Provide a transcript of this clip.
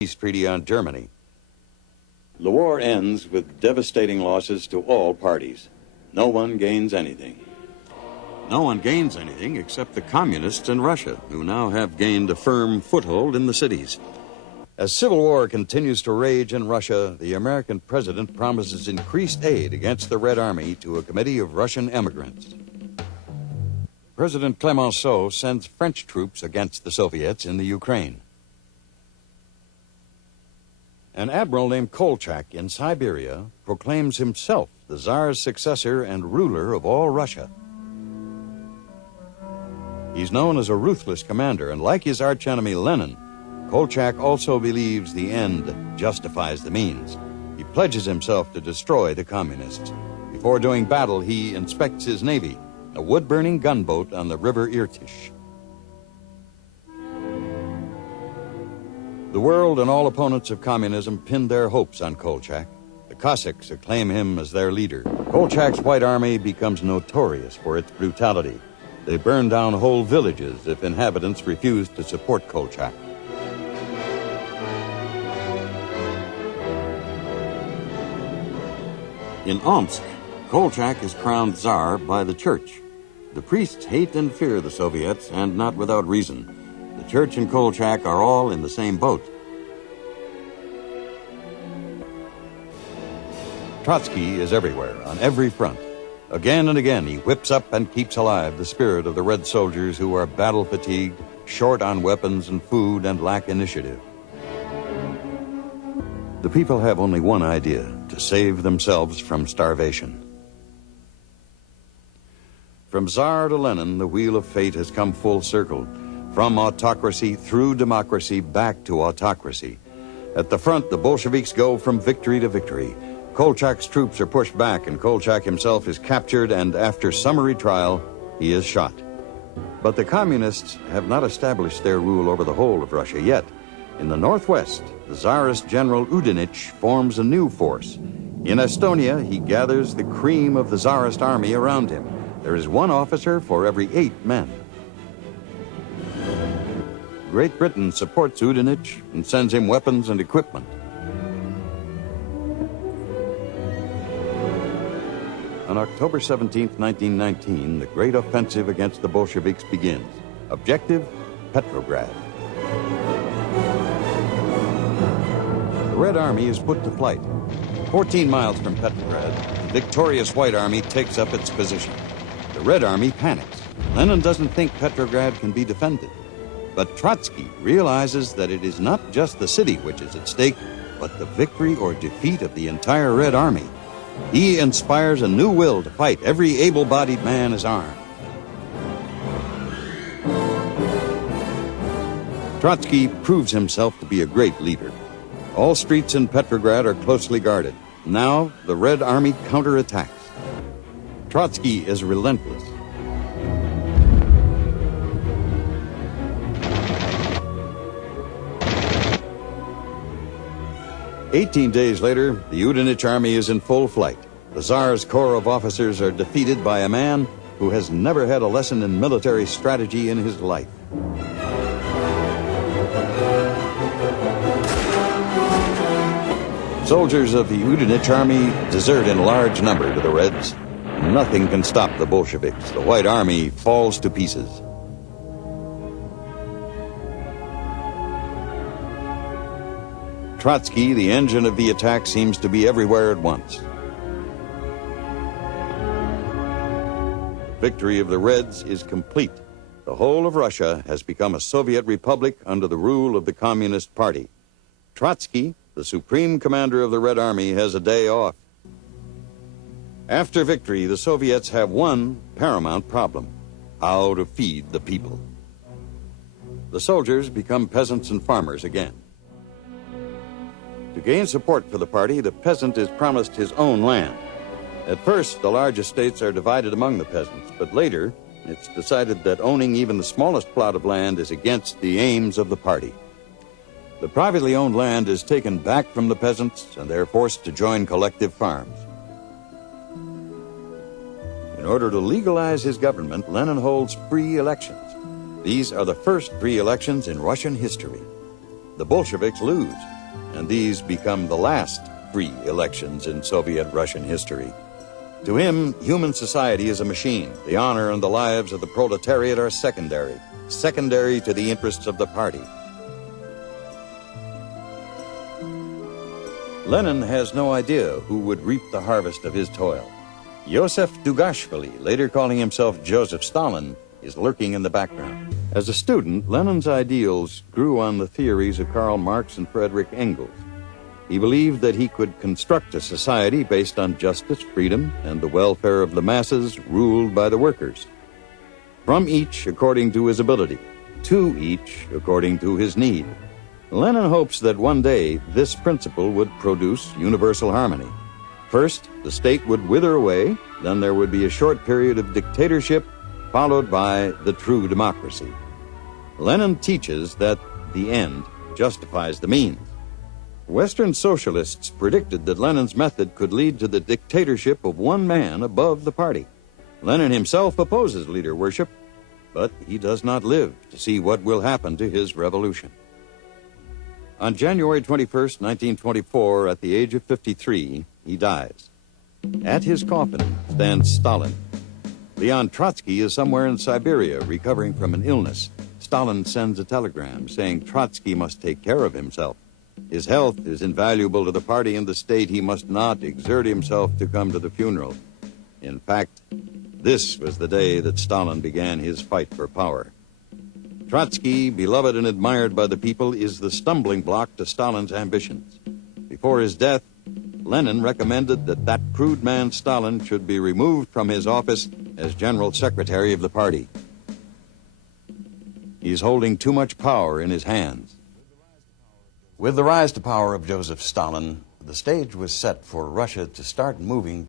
Peace treaty on Germany. The war ends with devastating losses to all parties. No one gains anything. No one gains anything except the communists in Russia, who now have gained a firm foothold in the cities. As civil war continues to rage in Russia, the American president promises increased aid against the Red Army to a committee of Russian immigrants. President Clemenceau sends French troops against the Soviets in the Ukraine. An admiral named Kolchak in Siberia proclaims himself the Tsar's successor and ruler of all Russia. He's known as a ruthless commander, and like his archenemy Lenin, Kolchak also believes the end justifies the means. He pledges himself to destroy the communists. Before doing battle, he inspects his navy, a wood-burning gunboat on the river Irtysh. The world and all opponents of communism pinned their hopes on Kolchak. The Cossacks acclaim him as their leader. Kolchak's White Army becomes notorious for its brutality. They burn down whole villages if inhabitants refuse to support Kolchak. In Omsk, Kolchak is crowned Tsar by the church. The priests hate and fear the Soviets, and not without reason. The church and Kolchak are all in the same boat. Trotsky is everywhere, on every front. Again and again, he whips up and keeps alive the spirit of the Red soldiers who are battle-fatigued, short on weapons and food, and lack initiative. The people have only one idea: to save themselves from starvation. From Tsar to Lenin, the wheel of fate has come full circle. From autocracy through democracy back to autocracy. At the front, the Bolsheviks go from victory to victory. Kolchak's troops are pushed back, and Kolchak himself is captured, and after summary trial, he is shot. But the communists have not established their rule over the whole of Russia yet. In the northwest, the Tsarist General Udinich forms a new force. In Estonia, he gathers the cream of the Tsarist army around him. There is one officer for every 8 men. Great Britain supports Udinich and sends him weapons and equipment. On October 17, 1919, the great offensive against the Bolsheviks begins. Objective, Petrograd. The Red Army is put to flight. 14 miles from Petrograd, the victorious White Army takes up its position. The Red Army panics. Lenin doesn't think Petrograd can be defended. But Trotsky realizes that it is not just the city which is at stake, but the victory or defeat of the entire Red Army. He inspires a new will to fight. Every able-bodied man is armed. Trotsky proves himself to be a great leader. All streets in Petrograd are closely guarded. Now, the Red Army counterattacks. Trotsky is relentless. "18 days later, the Udinich army is in full flight. The Tsar's corps of officers are defeated by a man who has never had a lesson in military strategy in his life. Soldiers of the Udinich army desert in large number to the Reds. Nothing can stop the Bolsheviks. The White Army falls to pieces. Trotsky, the engine of the attack, seems to be everywhere at once. Victory of the Reds is complete. The whole of Russia has become a Soviet republic under the rule of the Communist Party. Trotsky, the supreme commander of the Red Army, has a day off. After victory, the Soviets have one paramount problem: how to feed the people. The soldiers become peasants and farmers again. To gain support for the party, the peasant is promised his own land. At first, the large estates are divided among the peasants, but later, it's decided that owning even the smallest plot of land is against the aims of the party. The privately owned land is taken back from the peasants, and they're forced to join collective farms. In order to legalize his government, Lenin holds free elections. These are the first free elections in Russian history. the Bolsheviks lose, and these become the last free elections in Soviet Russian history. To him, human society is a machine. The honor and the lives of the proletariat are secondary to the interests of the party. Lenin has no idea who would reap the harvest of his toil. Yosef Dugashvili, later calling himself Joseph Stalin, is lurking in the background. As a student, Lenin's ideals grew on the theories of Karl Marx and Friedrich Engels. He believed that he could construct a society based on justice, freedom, and the welfare of the masses ruled by the workers. From each according to his ability, to each according to his need. Lenin hopes that one day this principle would produce universal harmony. First, the state would wither away, then there would be a short period of dictatorship, followed by the true democracy. Lenin teaches that the end justifies the means. Western socialists predicted that Lenin's method could lead to the dictatorship of one man above the party. Lenin himself opposes leader worship, but he does not live to see what will happen to his revolution. On January 21st, 1924, at the age of 53, he dies. At his coffin stands Stalin. Leon Trotsky is somewhere in Siberia recovering from an illness. Stalin sends a telegram saying Trotsky must take care of himself. His health is invaluable to the party and the state. He must not exert himself to come to the funeral. In fact, this was the day that Stalin began his fight for power. Trotsky, beloved and admired by the people, is the stumbling block to Stalin's ambitions. Before his death, Lenin recommended that that crude man Stalin should be removed from his office as general secretary of the party. He's holding too much power in his hands. With the rise to power of Joseph Stalin, the stage was set for Russia to start moving